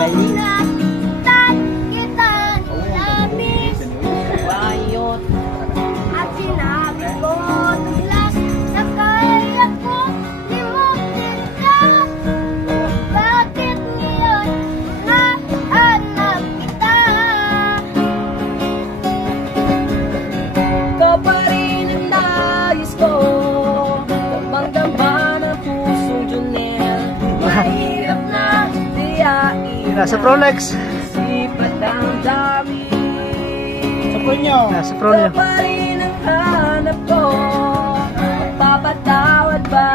Daily. Nasa Prolex. Sipat ang dami Nasa Pronyo. Ikaw pa rin ang hanap ko Magpapatawad ba